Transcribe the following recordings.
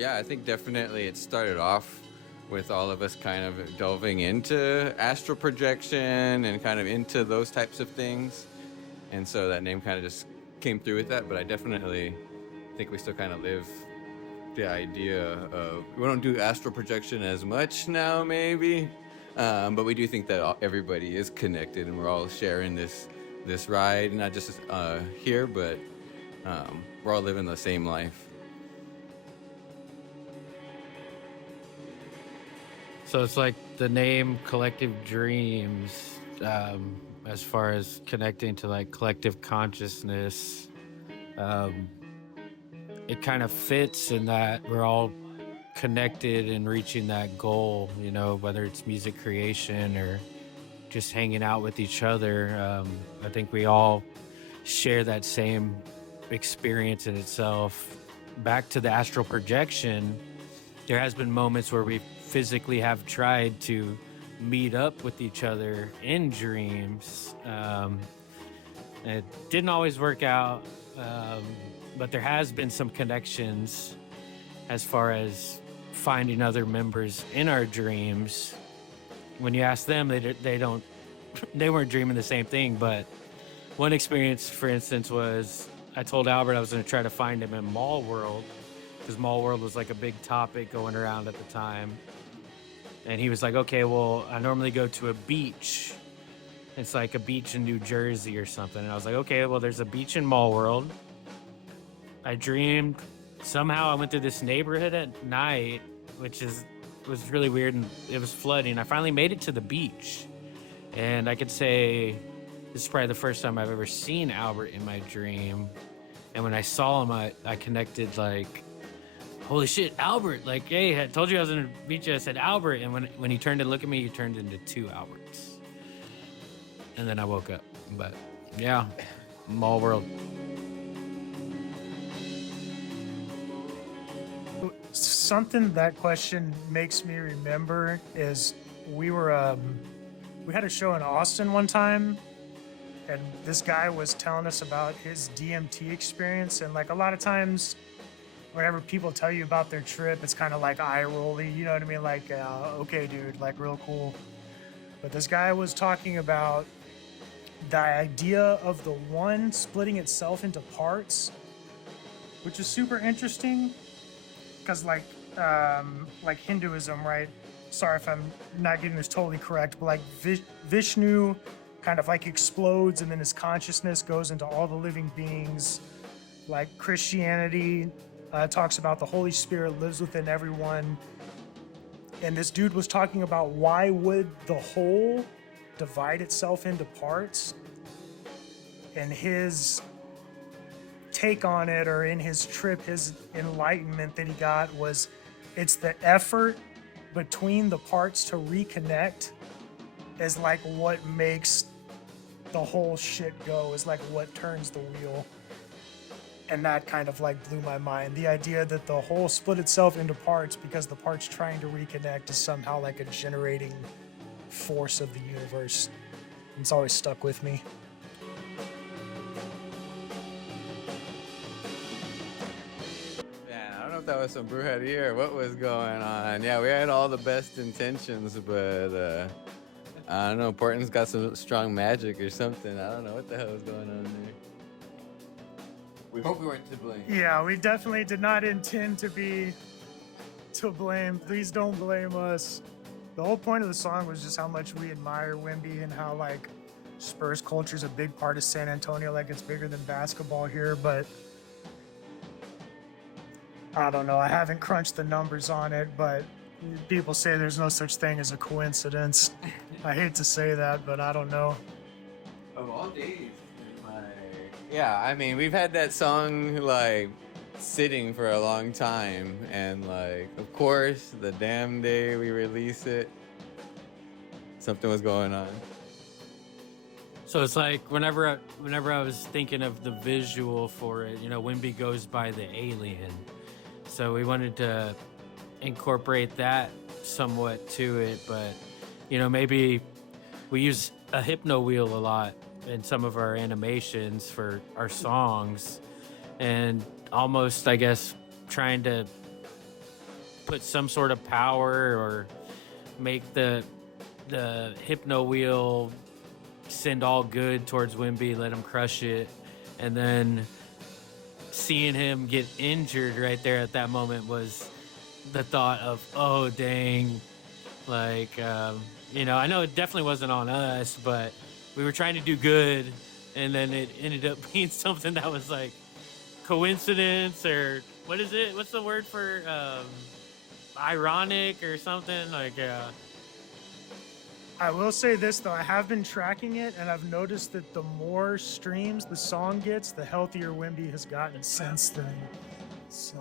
Yeah, I think definitely it started off with all of us kind of delving into astral projection and kind of into those types of things. And so that name kind of just came through with that. But I definitely think we still kind of live the idea of, we don't do astral projection as much now, maybe. But we do think that everybody is connected and we're all sharing this ride, not just here, but we're all living the same life. So it's like the name Collective Dreams, as far as connecting to like collective consciousness. Um, it kind of fits in that we're all connected and reaching that goal, you know, whether it's music creation or just hanging out with each other. I think we all share that same experience in itself. Back to the astral projection, there has been moments where we physically have tried to meet up with each other in dreams. It didn't always work out, but there has been some connections as far as finding other members in our dreams. When you ask them, they don't, they weren't dreaming the same thing. But one experience, for instance, was I told Albert I was going to try to find him in Mall World, because Mall World was like a big topic going around at the time. And he was like, okay, well, I normally go to a beach. It's like a beach in New Jersey or something. And I was like, okay, well, there's a beach in Mall World. I dreamed somehow I went through this neighborhood at night, which was really weird, and it was flooding. I finally made it to the beach. And I could say this is probably the first time I've ever seen Albert in my dream. And when I saw him, I connected like, holy shit, Albert. Like, hey, I told you I was going to meet you. I said, Albert. And when he turned to look at me, he turned into two Alberts. And then I woke up. But yeah, Mall World. Something that question makes me remember is we had a show in Austin one time, and this guy was telling us about his DMT experience. And like a lot of times whenever people tell you about their trip, it's kind of like eye rolly, you know what I mean? Like, okay, dude, like real cool. But this guy was talking about the idea of the one splitting itself into parts, which is super interesting. Because like Hinduism, right? Sorry if I'm not getting this totally correct, but like Vishnu kind of like explodes and then his consciousness goes into all the living beings. Like Christianity talks about the Holy Spirit lives within everyone. And this dude was talking about why would the whole divide itself into parts? And his take on it, or in his trip, his enlightenment that he got was, it's the effort between the parts to reconnect is like what makes the whole shit go, is like what turns the wheel. And that kind of like blew my mind. The idea that the whole split itself into parts because the parts trying to reconnect is somehow like a generating force of the universe. It's always stuck with me. That was some brujeria or what was going on. Yeah, we had all the best intentions, but I don't know, Portland's got some strong magic or something. I don't know what the hell is going on there. We hope we weren't to blame. Yeah, we definitely did not intend to be to blame. Please don't blame us. The whole point of the song was just how much we admire Wimby and how like Spurs culture is a big part of San Antonio, like it's bigger than basketball here, but I don't know. I haven't crunched the numbers on it, but people say there's no such thing as a coincidence. I hate to say that, but I don't know. Of all days, yeah, I mean, we've had that song like sitting for a long time, and like, of course, the damn day we release it, something was going on. So it's like whenever I was thinking of the visual for it, you know, Wimby goes by the alien. So we wanted to incorporate that somewhat to it, but you know, maybe we use a hypno wheel a lot in some of our animations for our songs, and almost, I guess, trying to put some sort of power or make the hypno wheel send all good towards Wimby, let him crush it, and then seeing him get injured right there at that moment was the thought of, oh dang, like I know it definitely wasn't on us, but we were trying to do good, and then it ended up being something that was like coincidence, or what is it? What's the word for ironic or something? Like I will say this though, I have been tracking it, and I've noticed that the more streams the song gets, the healthier Wimby has gotten since then. So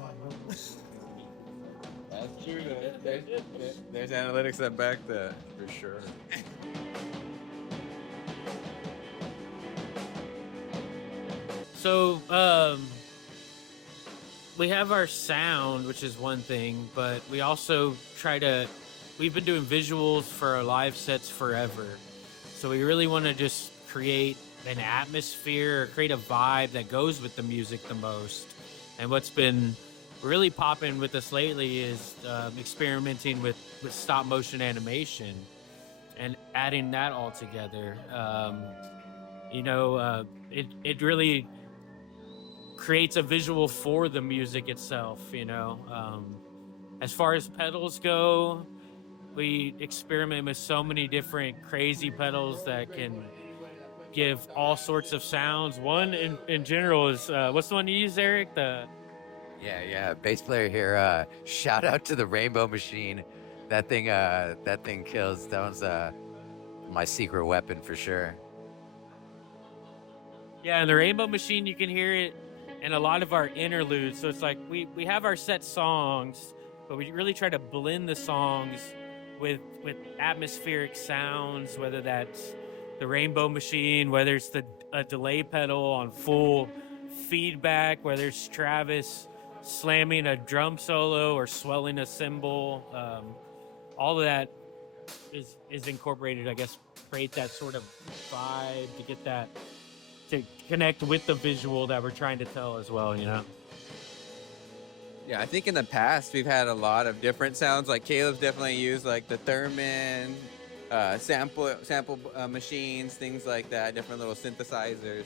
That's true. There's analytics that back that for sure. So we have our sound, which is one thing, but we also we've been doing visuals for our live sets forever. So we really want to just create an atmosphere, or create a vibe that goes with the music the most. And what's been really popping with us lately is experimenting with stop motion animation and adding that all together. It really creates a visual for the music itself. As far as pedals go, we experiment with so many different crazy pedals that can give all sorts of sounds. One in general is what's the one you use, Eric? Yeah, bass player here. Shout out to the Rainbow Machine. That thing kills. That one's my secret weapon for sure. Yeah, and the Rainbow Machine, you can hear it in a lot of our interludes. So it's like we have our set songs, but we really try to blend the songs with atmospheric sounds, whether that's the Rainbow Machine, whether it's a delay pedal on full feedback, whether it's Travis slamming a drum solo or swelling a cymbal. All of that is incorporated, I guess, create that sort of vibe to get that to connect with the visual that we're trying to tell as well, Yeah, I think in the past we've had a lot of different sounds. Like Caleb's definitely used like the theremin, sample machines, things like that, different little synthesizers.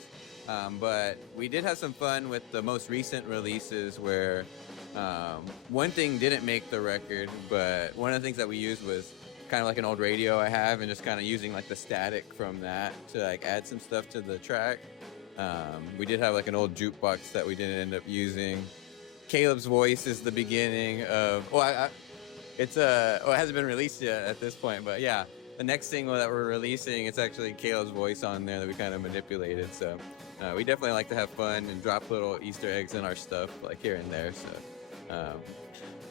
But we did have some fun with the most recent releases where one thing didn't make the record, but one of the things that we used was kind of like an old radio I have, and just kind of using like the static from that to like add some stuff to the track. We did have like an old jukebox that we didn't end up using. Caleb's voice is the beginning of, it hasn't been released yet at this point, but yeah, the next single that we're releasing, it's actually Caleb's voice on there that we kind of manipulated. So we definitely like to have fun and drop little Easter eggs in our stuff, like here and there. So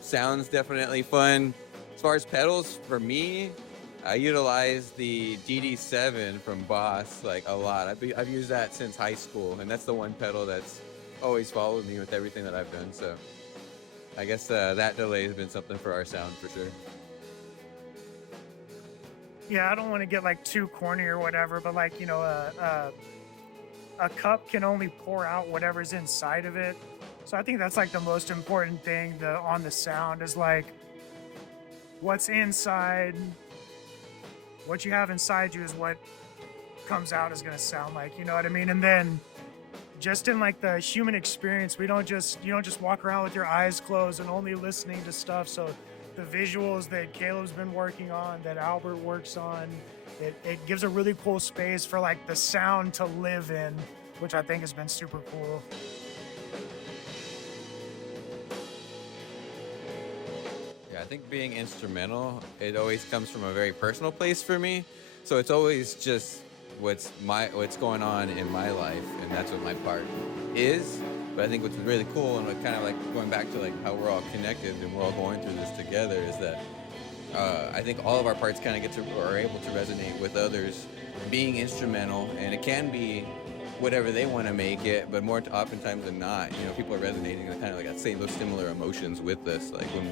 sounds definitely fun. As far as pedals, for me, I utilize the DD7 from Boss like a lot. I've used that since high school, and that's the one pedal that's always followed me with everything that I've done. So I guess that delay has been something for our sound for sure. yeah, I don't want to get like too corny or whatever, but like, a cup can only pour out whatever's inside of it. So I think that's like the most important thing on the sound is like what's inside, what you have inside you is what comes out is going to sound like, you know what I mean? And then just in like the human experience, you don't just walk around with your eyes closed and only listening to stuff. So the visuals that Caleb's been working on, that Albert works on, it gives a really cool space for like the sound to live in, which I think has been super cool. Yeah, I think being instrumental, it always comes from a very personal place for me. So it's always just what's going on in my life, and that's what my part is. But I think what's really cool, and what kind of like going back to like how we're all connected and we're all going through this together, is that I think all of our parts kind of are able to resonate with others being instrumental, and it can be whatever they want to make it, but more oftentimes than not, people are resonating and kind of like those similar emotions with us, like when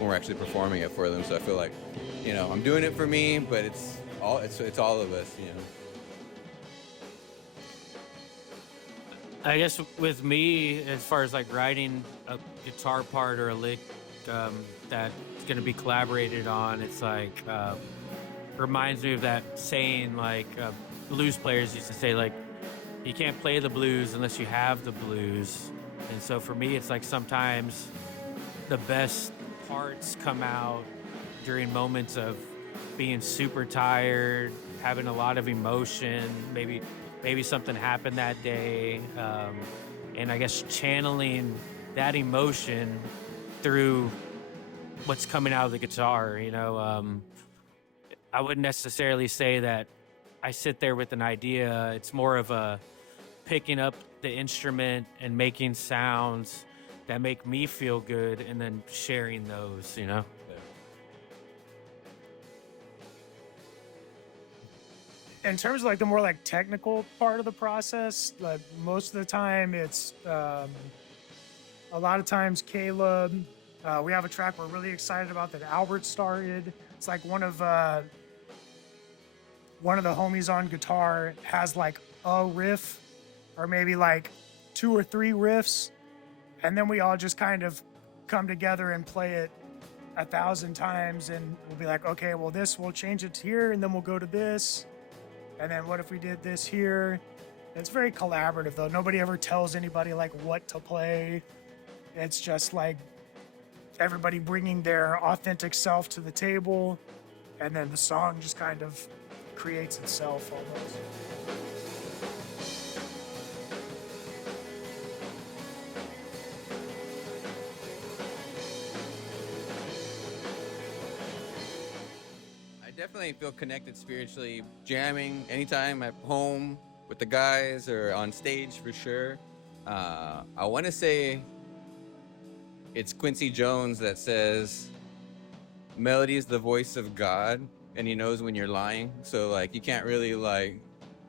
we're actually performing it for them. So I feel like, I'm doing it for me, but it's all of us, I guess with me, as far as like writing a guitar part or a lick, that's going to be collaborated on. It's like reminds me of that saying, like blues players used to say, like, you can't play the blues unless you have the blues. And so for me, it's like sometimes the best parts come out during moments of being super tired, having a lot of emotion, maybe something happened that day, and I guess channeling that emotion through what's coming out of the guitar. I wouldn't necessarily say that I sit there with an idea. It's more of a picking up the instrument and making sounds that make me feel good, and then sharing those. In terms of like the more like technical part of the process, like most of the time it's a lot of times Caleb. We have a track we're really excited about that Albert started. It's like one of the homies on guitar has like a riff, or maybe like 2 or 3 riffs, and then we all just kind of come together and play it 1,000 times, and we'll be like, okay, well, we'll change it to here, and then we'll go to this. And then what if we did this here? It's very collaborative, though. Nobody ever tells anybody like what to play. It's just like everybody bringing their authentic self to the table, and then the song just kind of creates itself almost. Definitely feel connected spiritually, jamming anytime at home with the guys or on stage for sure. I want to say it's Quincy Jones that says melody is the voice of God, and he knows when you're lying. So like you can't really like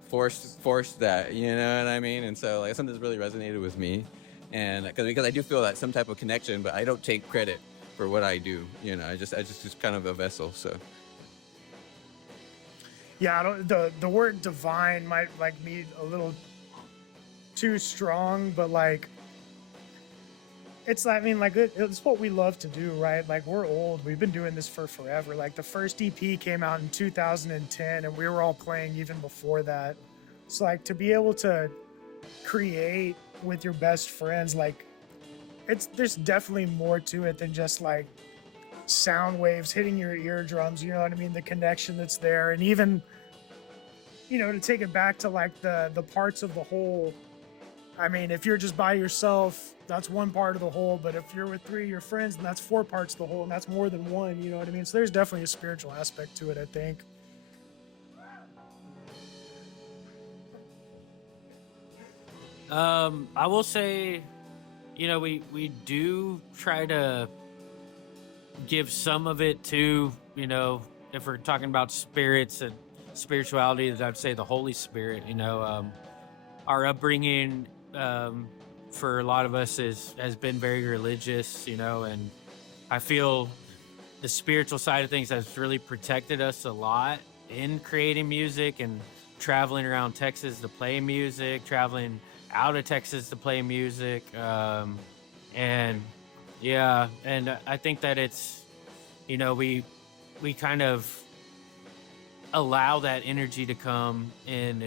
force that, you know what I mean? And so like something's really resonated with me, and because I do feel that some type of connection, but I don't take credit for what I do. I just kind of a vessel. So. Yeah, the word divine might like be a little too strong, but like it's what we love to do, right? Like we're old, we've been doing this for forever. Like the first EP came out in 2010, and we were all playing even before that. So like to be able to create with your best friends, like there's definitely more to it than just like sound waves hitting your eardrums, you know what I mean? The connection that's there, and even to take it back to like the parts of the whole. I mean, if you're just by yourself, that's one part of the whole, but if you're with 3 of your friends, then that's 4 parts of the whole, and that's more than one, you know what I mean? So there's definitely a spiritual aspect to it, I think. I will say, we do try to give some of it to, if we're talking about spirits and spirituality, that I'd say the Holy Spirit. Our upbringing for a lot of us has been very religious, and I feel the spiritual side of things has really protected us a lot in creating music and traveling around Texas to play music, traveling out of Texas to play music, and I think that it's, we kind of allow that energy to come in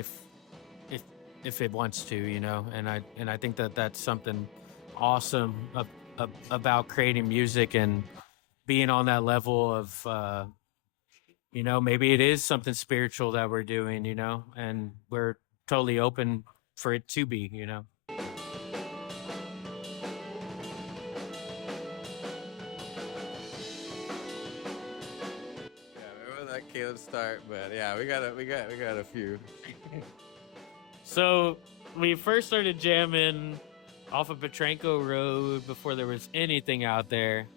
if it wants to, and I think that that's something awesome about creating music and being on that level of, maybe it is something spiritual that we're doing, and we're totally open for it to be. Yeah, we'll let Caleb start, but yeah, we got a few. So we first started jamming off of Petranco Road before there was anything out there,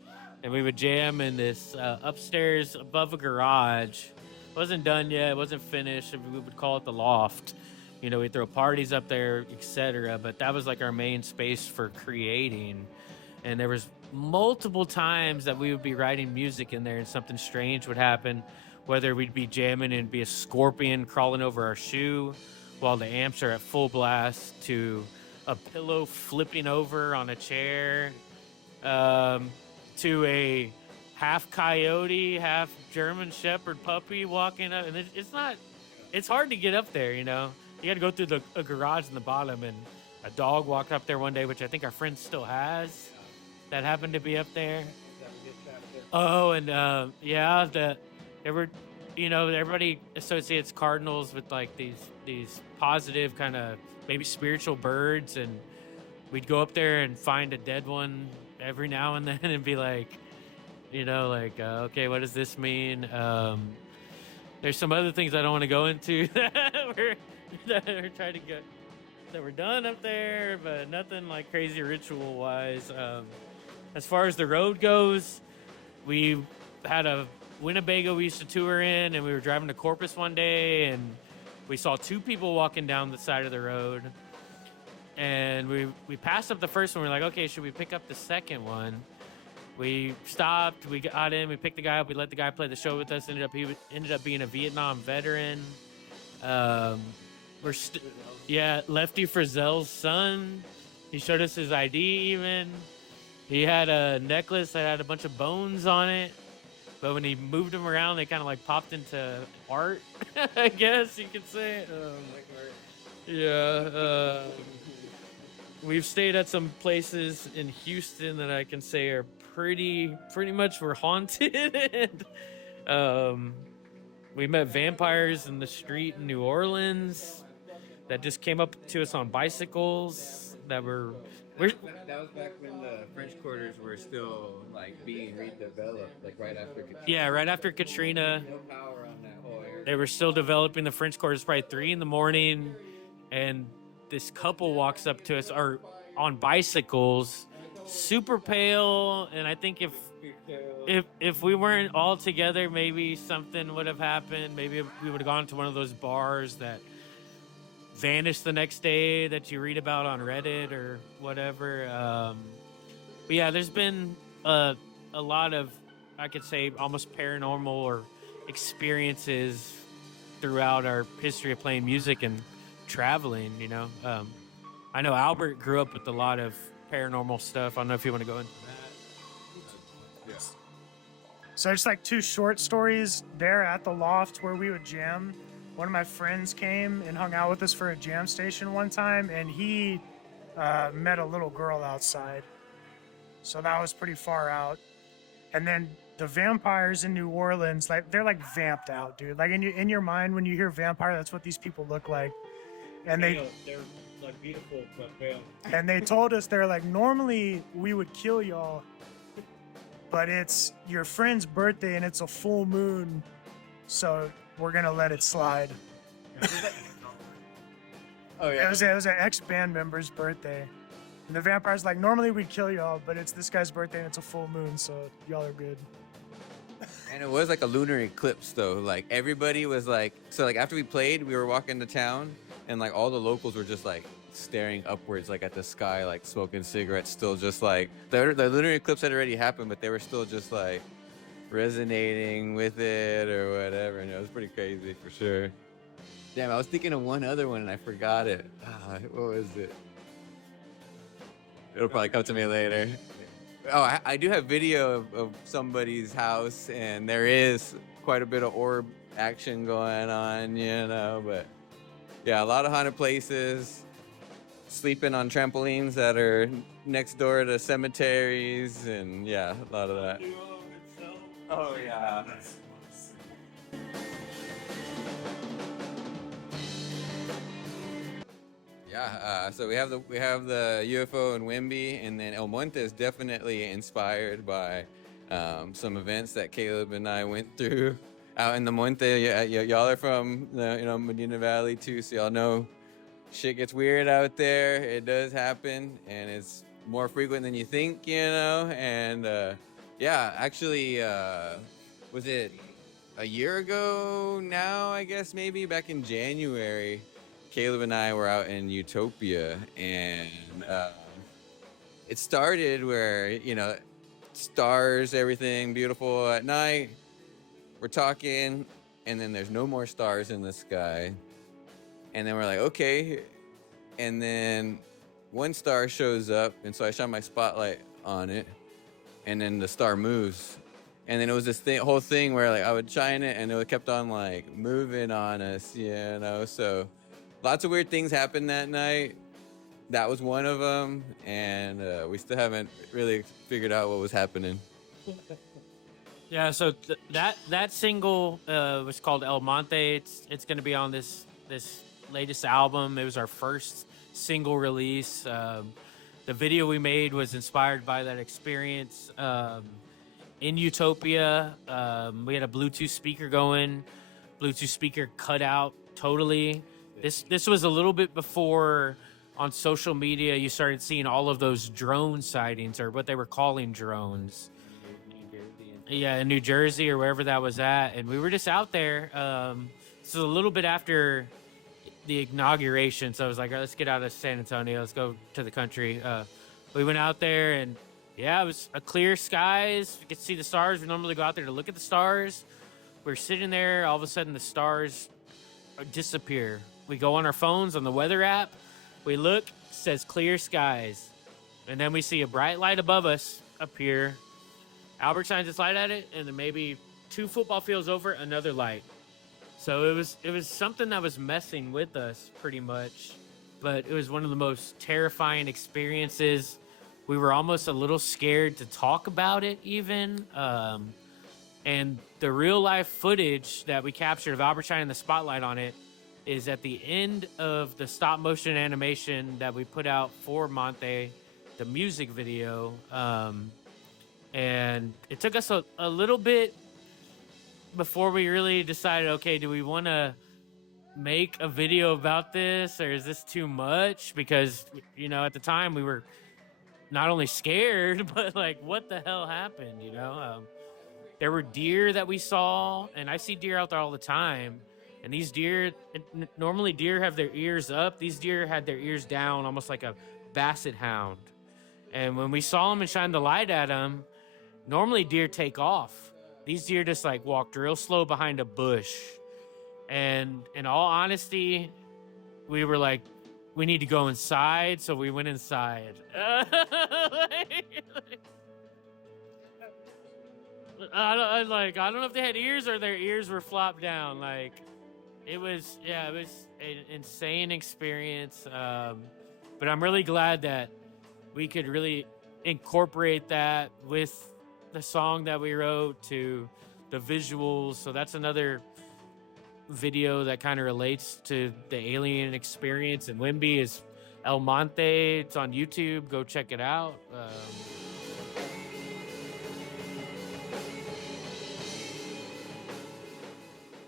and we would jam in this upstairs above a garage. It wasn't done yet, it wasn't finished, and we would call it the loft. We'd throw parties up there, etc. But that was like our main space for creating. And there was multiple times that we would be writing music in there, and something strange would happen, whether we'd be jamming and be a scorpion crawling over our shoe while the amps are at full blast, to a pillow flipping over on a chair, to a half coyote, half German Shepherd puppy walking up, and it's hard to get up there, you know. You got to go through a garage in the bottom, and a dog walked up there one day, which I think our friend still has, that happened to be up there. Oh, and yeah, there were, you know, everybody associates cardinals with like these positive kind of maybe spiritual birds, and we'd go up there and find a dead one every now and then and be like, you know, like, okay, what does this mean? There's some other things I don't want to go into that we're trying to get, that we're done up there, but nothing like crazy ritual wise. As far as the road goes, we had a Winnebago we used to tour in, and we were driving to Corpus one day, and we saw two people walking down the side of the road, and we passed up the first one. We're like, okay, should we pick up the second one? We stopped, we got in, we picked the guy up, we let the guy play the show with us. Ended up being a Vietnam veteran. Lefty Frizzell's son. He showed us his ID even. He had a necklace that had a bunch of bones on it, but when he moved them around, they kind of like popped into art, I guess you could say. We've stayed at some places in Houston that I can say are pretty much were haunted. And, we met vampires in the street in New Orleans that just came up to us on bicycles that were. That was back when the French quarters were still like being redeveloped, like right after Katrina. Yeah, right after Katrina. No power on that whole area. They were still developing the French quarters, probably 3 a.m, and this couple walks up to us, or on bicycles, super pale, and I think if we weren't all together, maybe something would have happened. Maybe we would have gone to one of those bars that vanished the next day that you read about on Reddit or whatever. But yeah, there's been a lot of, I could say, almost paranormal or experiences throughout our history of playing music and traveling, you know. I know Albert grew up with a lot of paranormal stuff. I don't know if you want to go into that. Yes. So it's like 2 short stories there at the loft where we would jam. One of my friends came and hung out with us for a jam station one time, and he met a little girl outside. So that was pretty far out. And then the vampires in New Orleans, like they're like vamped out, dude. Like in your mind, when you hear vampire, that's what these people look like. And they're like beautiful, but pale. And they told us, they're like, normally we would kill y'all, but it's your friend's birthday and it's a full moon, so we're gonna let it slide. Oh yeah. It was an ex-band member's birthday. And the vampire's like, normally we'd kill y'all, but it's this guy's birthday and it's a full moon, so y'all are good. And it was like a lunar eclipse though. Like everybody was like, so like after we played, we were walking to town, and like all the locals were just like staring upwards, like at the sky, like smoking cigarettes, still just like the lunar eclipse had already happened, but they were still just like resonating with it or whatever. And it was pretty crazy for sure. Damn, I was thinking of one other one and I forgot it. What was it? It'll probably come to me later. Oh, I do have video of somebody's house, and there is quite a bit of orb action going on, you know, but yeah, a lot of haunted places, sleeping on trampolines that are next door to cemeteries, and yeah, a lot of that. Oh yeah. Yeah, so we have the UFO in Wimby, and then El Monte is definitely inspired by some events that Caleb and I went through out in the Monte. Y'all are from the Medina Valley too, so y'all know shit gets weird out there. It does happen, and it's more frequent than you think, you know. And yeah, actually, was it a year ago now? I guess maybe back in January. Caleb and I were out in Utopia, and it started where, you know, stars, everything beautiful at night. We're talking, and then there's no more stars in the sky. And then we're like, okay. And then one star shows up, and so I shine my spotlight on it. and then the star moves. And then it was this whole thing where like I would shine it and it kept on like moving on us, So lots of weird things happened that night. That was one of them, and we still haven't really figured out what was happening. Yeah, so that single was called El Monte. It's going to be on this latest album. It was our first single release. The video we made was inspired by that experience. In Utopia, we had a Bluetooth speaker going. Bluetooth speaker cut out totally. This was a little bit before on social media you started seeing all of those drone sightings, or what they were calling drones. Yeah, in New Jersey or wherever that was at, and we were just out there. This was a little bit after the inauguration, so I was like, all right, let's get out of San Antonio, let's go to the country. We went out there, and yeah, it was a clear skies. You could see the stars. We normally go out there to look at the stars. We're sitting there, all of a sudden the stars disappear. We go on our phones on the weather app. We look, it says clear skies, and then we see a bright light above us appear. Albert shines his light at it, and then maybe 2 football fields over, another light. So it was something that was messing with us pretty much, but it was one of the most terrifying experiences. We were almost a little scared to talk about it even. And the real life footage that we captured of Albert shining the spotlight on it is at the end of the stop motion animation that we put out for Monte, the music video. And it took us a little bit before we really decided, okay, do we want to make a video about this, or is this too much? Because, at the time we were not only scared, but like, what the hell happened, There were deer that we saw, and I see deer out there all the time. And these deer, normally deer have their ears up. These deer had their ears down, almost like a basset hound. And when we saw them and shined the light at them, normally deer take off. These deer just like walked real slow behind a bush. And in all honesty, we were like, we need to go inside. So we went inside. I don't know if they had ears or their ears were flopped down. Like, it was an insane experience. But I'm really glad that we could really incorporate that with the song that we wrote to the visuals. So that's another video that kind of relates to the alien experience. And Wimby is El Monte. It's on YouTube. Go check it out.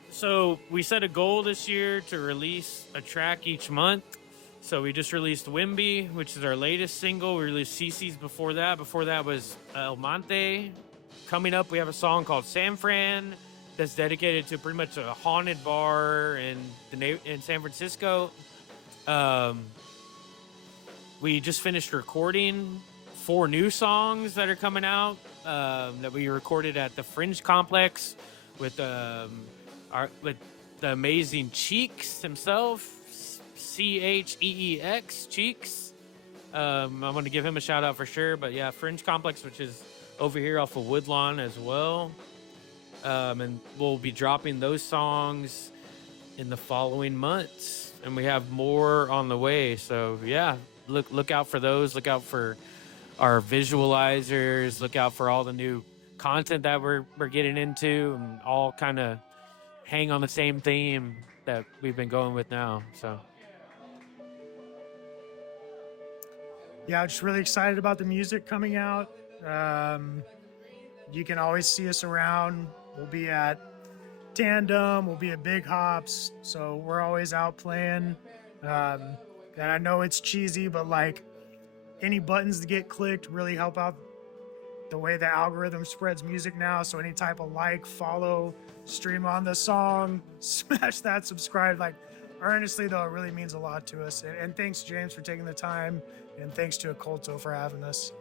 So we set a goal this year to release a track each month. So we just released Wimby, which is our latest single. We released CC's before that. Before that was El Monte. Coming up, we have a song called San Fran that's dedicated to pretty much a haunted bar in San Francisco. We just finished recording 4 new songs that are coming out that we recorded at the Fringe Complex with the amazing Cheeks himself, Cheeks, Cheeks. I'm going to give him a shout out for sure. But yeah, Fringe Complex, which is over here off of Woodlawn as well. And we'll be dropping those songs in the following months. And we have more on the way. So yeah, look out for those. Look out for our visualizers. Look out for all the new content that we're getting into, and all kind of hang on the same theme that we've been going with now. So yeah, I'm just really excited about the music coming out. You can always see us around. We'll be at Tandem, we'll be at Big Hops, so we're always out playing. And I know it's cheesy, but like, any buttons that get clicked really help out the way the algorithm spreads music now. So any type of like, follow, stream on the song, smash that subscribe. Like, earnestly though, it really means a lot to us. And thanks, James, for taking the time, and thanks to Occulto for having us.